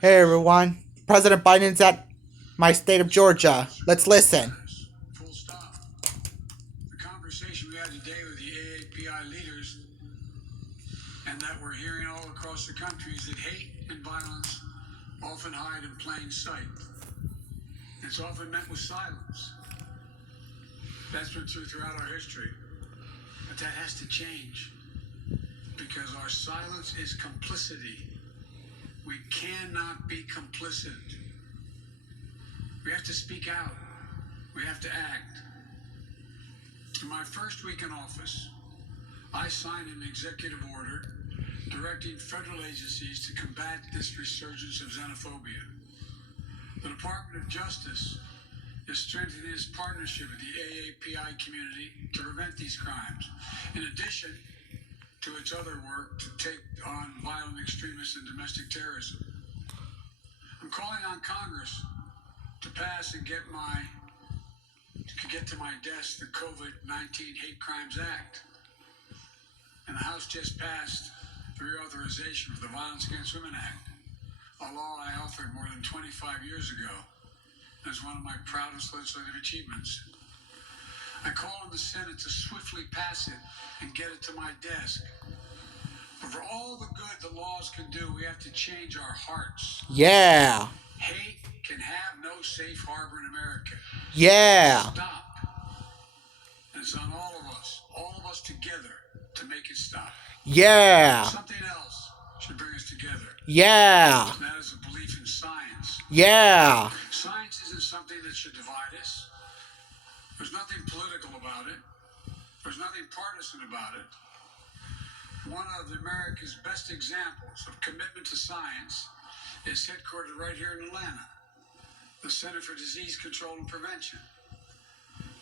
Hey everyone, President Biden's at my state of Georgia. Let's listen. Full stop. The conversation we had today with the AAPI leaders and that we're hearing all across the country is that hate and violence often hide in plain sight. It's often met with silence. That's been true throughout our history. But that has to change because our silence is complicity. We cannot be complicit. We have to speak out. We have to act. In my first week in office, I signed an executive order directing federal agencies to combat this resurgence of xenophobia. The Department of Justice is strengthening its partnership with the AAPI community to prevent these crimes, in addition to its other work to take on violent extremists and domestic terrorism. I'm calling on Congress to pass and get to my desk the COVID-19 Hate Crimes Act. And the House just passed the reauthorization of the Violence Against Women Act, a law I authored more than 25 years ago as one of my proudest legislative achievements. I call on the Senate to swiftly pass it and get it to my desk. But for all the good the laws can do, we have to change our hearts. Yeah. Hate can have no safe harbor in America. Yeah. Stop. And it's on all of us together to make it stop. Yeah. Something else should bring us together. Yeah. And that is a belief in science. Yeah. Science isn't something that should divide us. There's nothing political about it. There's nothing partisan about it. One of America's best examples of commitment to science is headquartered right here in Atlanta, the Center for Disease Control and Prevention.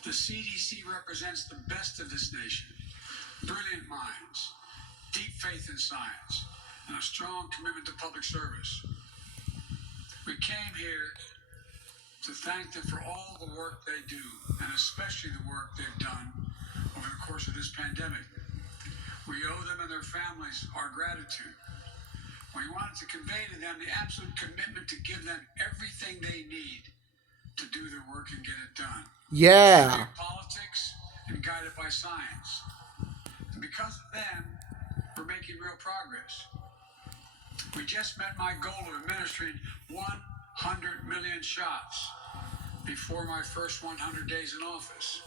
The CDC represents the best of this nation, brilliant minds, deep faith in science, and a strong commitment to public service. We came here to thank them for all the work they do, and especially the work they've done over the course of this pandemic. We owe them and their families our gratitude. We wanted to convey to them the absolute commitment to give them everything they need to do their work and get it done. Yeah. Free of politics and guided by science. And because of them, we're making real progress. We just met my goal of administering 100 million shots before my first 100 days in office.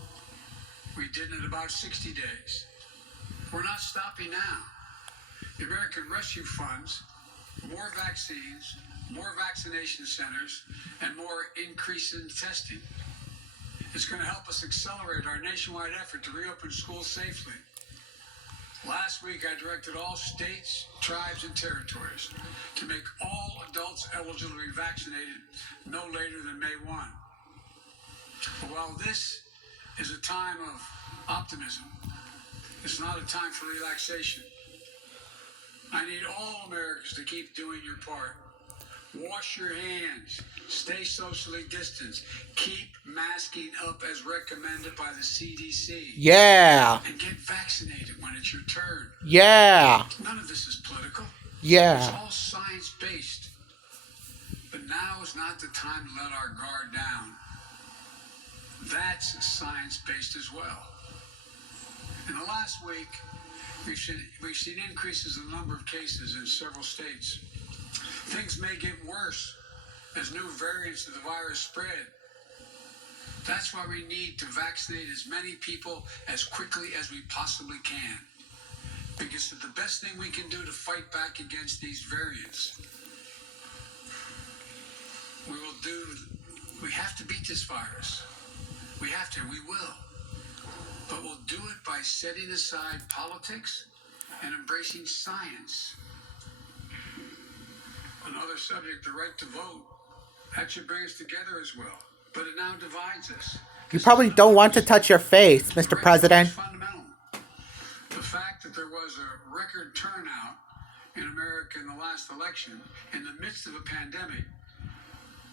We did it in about 60 days. We're not stopping now. The American Rescue Funds, more vaccines, more vaccination centers, and more increase in testing. It's going to help us accelerate our nationwide effort to reopen schools safely. Last week, I directed all states, tribes, and territories to make all adults eligible to be vaccinated no later than May 1. But while this is a time of optimism, it's not a time for relaxation. I need all Americans to keep doing your part. Wash your hands, stay socially distanced, keep masking up as recommended by the CDC. Yeah. And get vaccinated when it's your turn. Yeah. None of this is political. It's Yeah. all science-based. But now is not the time to let our guard down. That's science-based as well. In the last week, we've seen increases in the number of cases in several states. Things may get worse as new variants of the virus spread. That's why we need to vaccinate as many people as quickly as we possibly can. Because it's the best thing we can do to fight back against these variants. We have to beat this virus. We have to, we will. But we'll do it by setting aside politics and embracing science. Another subject, the right to vote, that should bring us together as well. But it now divides us. You probably don't want to touch your face, Mr. President. It's fundamental. The fact that there was a record turnout in America in the last election in the midst of a pandemic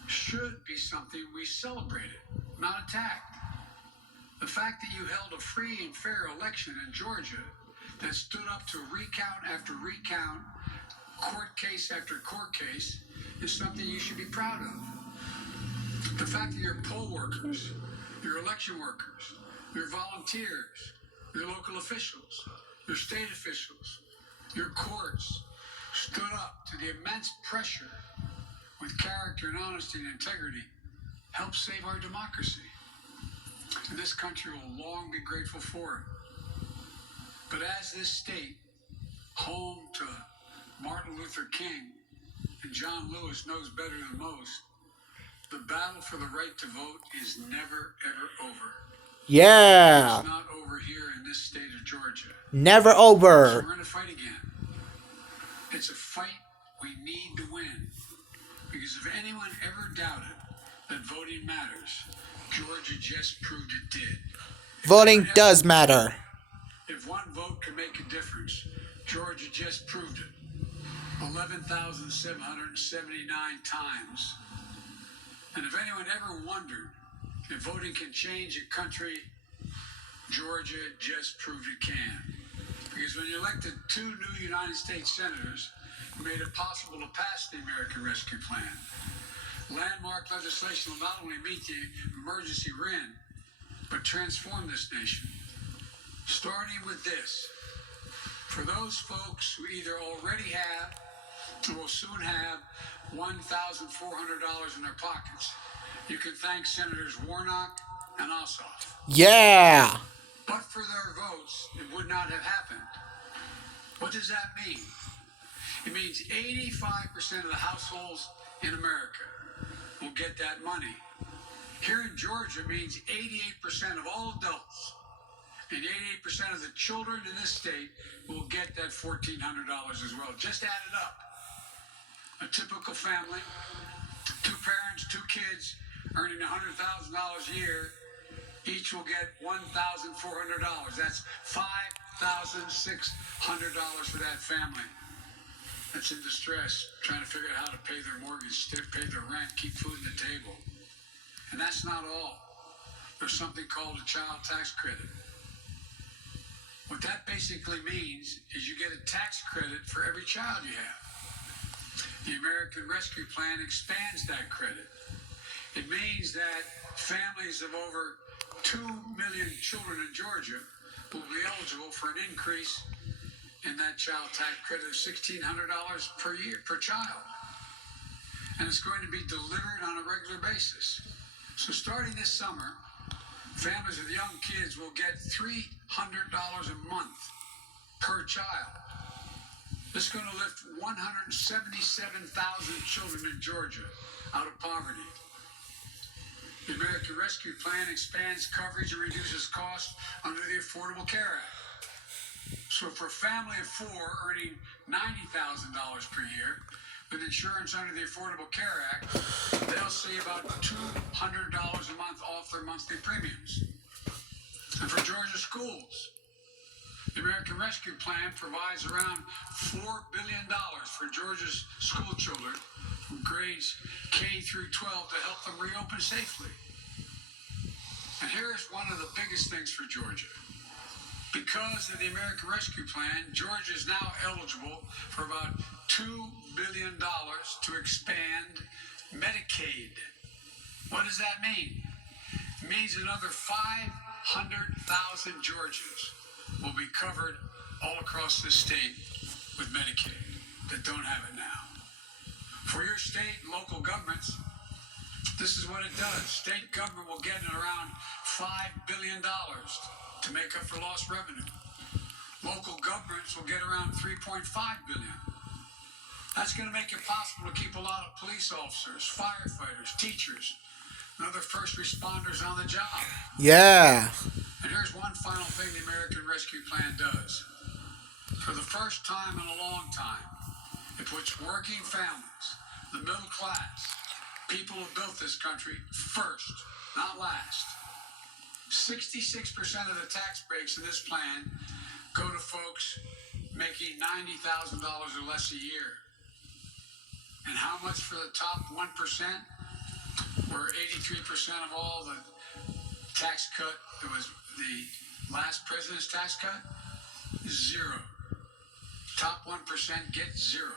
should be something we celebrated, not attacked. The fact that you held a free and fair election in Georgia that stood up to recount after recount, court case after court case, is something you should be proud of. The fact that your poll workers, your election workers, your volunteers, your local officials, your state officials, your courts stood up to the immense pressure with character and honesty and integrity helped save our democracy. And this country will long be grateful for it. But as this state, home to Martin Luther King and John Lewis, knows better than most, the battle for the right to vote is never, ever over. Yeah. It's not over here in this state of Georgia. Never So over. we're going to fight again. It's a fight we need to win. Because if anyone ever doubted that voting matters, Georgia just proved it did. Voting does matter. If one vote can make a difference, Georgia just proved it. 11,779 times. And if anyone ever wondered if voting can change a country, Georgia just proved it can. Because when you elected 2 new United States senators who made it possible to pass the American Rescue Plan, landmark legislation will not only meet the emergency RIN, but transform this nation. Starting with this, for those folks who either already have or will soon have $1,400 in their pockets, you can thank Senators Warnock and Ossoff. Yeah. But for their votes, it would not have happened. What does that mean? It means 85% of the households in America will get that money. Here in Georgia, it means 88% of all adults and 88% of the children in this state will get that $1,400 as well. Just add it up. A typical family, 2 parents, 2 kids, earning $100,000 a year, each will get $1,400. That's $5,600 for that family that's in distress, trying to figure out how to pay their mortgage, pay their rent, keep food on the table. And that's not all. There's something called a child tax credit. What that basically means is you get a tax credit for every child you have. The American Rescue Plan expands that credit. It means that families of over 2 million children in Georgia will be eligible for an increase in that child tax credit of $1,600 per year, per child. And it's going to be delivered on a regular basis. So starting this summer, families with young kids will get $300 a month per child. This is going to lift 177,000 children in Georgia out of poverty. The American Rescue Plan expands coverage and reduces costs under the Affordable Care Act. So for a family of 4 earning $90,000 per year with insurance under the Affordable Care Act, they'll see about $200 a month off their monthly premiums. And for Georgia schools, the American Rescue Plan provides around $4 billion for Georgia's school children from grades K through 12 to help them reopen safely. And here's one of the biggest things for Georgia. Because of the American Rescue Plan, Georgia is now eligible for about $2 billion to expand Medicaid. What does that mean? It means another 500,000 Georgians will be covered all across the state with Medicaid that don't have it now. For your state and local governments, this is what it does. State government will get around $5 billion to make up for lost revenue. Local governments will get around $3.5 billion. That's going to make it possible to keep a lot of police officers, firefighters, teachers, and other first responders on the job. Yeah. And here's one final thing the American Rescue Plan does. For the first time in a long time, it puts working families, the middle class, people who built this country first, not last. 66% of the tax breaks in this plan go to folks making $90,000 or less a year. And how much for the top 1%? Where 83% of all the tax cut that was the last president's tax cut is 0. Top 1% gets 0.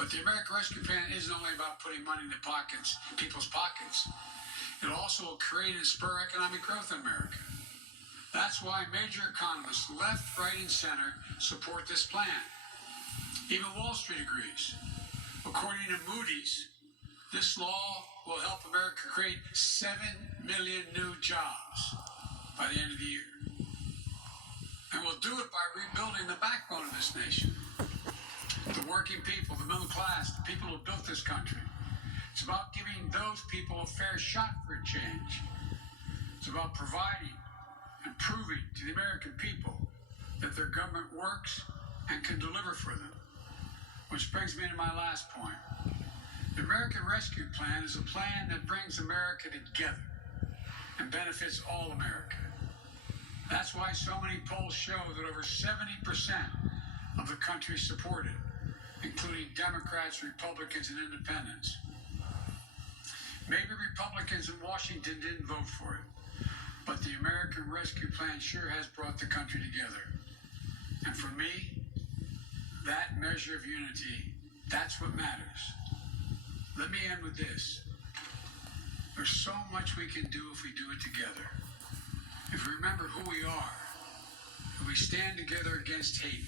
But the American Rescue Plan isn't only about putting money in the pockets, people's pockets. It also will create and spur economic growth in America. That's why major economists, left, right, and center, support this plan. Even Wall Street agrees. According to Moody's, this law will help America create 7 million new jobs by the end of the year. And we'll do it by rebuilding the backbone of this nation. The working people, the middle class, the people who built this country. It's about giving those people a fair shot for a change. It's about providing and proving to the American people that their government works and can deliver for them. Which brings me to my last point. The American Rescue Plan is a plan that brings America together and benefits all America. That's why so many polls show that over 70% of the country support it, including Democrats, Republicans, and independents. Maybe Republicans in Washington didn't vote for it, but the American Rescue Plan sure has brought the country together. And for me, that measure of unity, that's what matters. Let me end with this. There's so much we can do if we do it together. If we remember who we are, if we stand together against hate,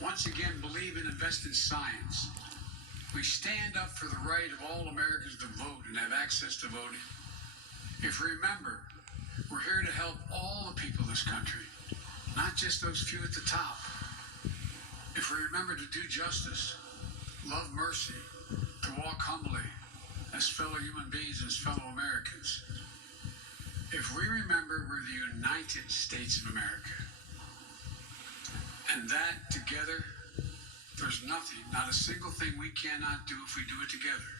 once again believe and invest in science, we stand up for the right of all Americans to vote and have access to voting. If we remember, we're here to help all the people of this country, not just those few at the top. If we remember to do justice, love mercy, to walk humbly as fellow human beings, as fellow Americans. If we remember we're the United States of America, and that together, there's nothing, not a single thing we cannot do if we do it together.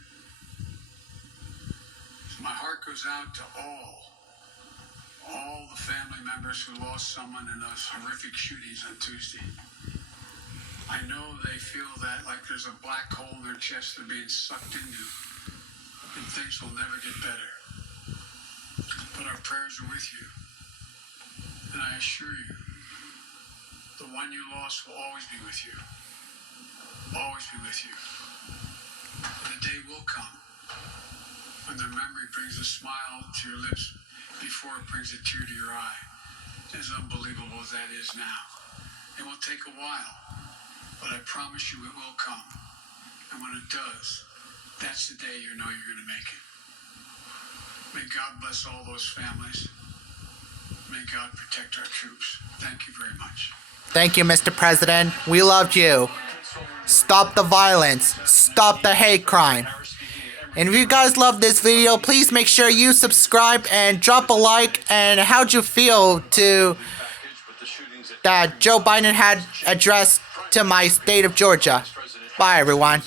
So my heart goes out to all the family members who lost someone in those horrific shootings on Tuesday. I know they feel that like there's a black hole in their chest they're being sucked into, and things will never get better. But our prayers are with you, and I assure you, the one you lost will always be with you. Always be with you. And the day will come when their memory brings a smile to your lips before it brings a tear to your eye. As unbelievable as that is now. It will take a while, but I promise you it will come. And when it does, that's the day you know you're going to make it. May God bless all those families. May God protect our troops. Thank you very much. Thank you, Mr. President. We loved you. Stop the violence. Stop the hate crime. And if you guys love this video, please make sure you subscribe and drop a like. And how'd you feel to that Joe Biden had addressed to my state of Georgia? Bye, everyone.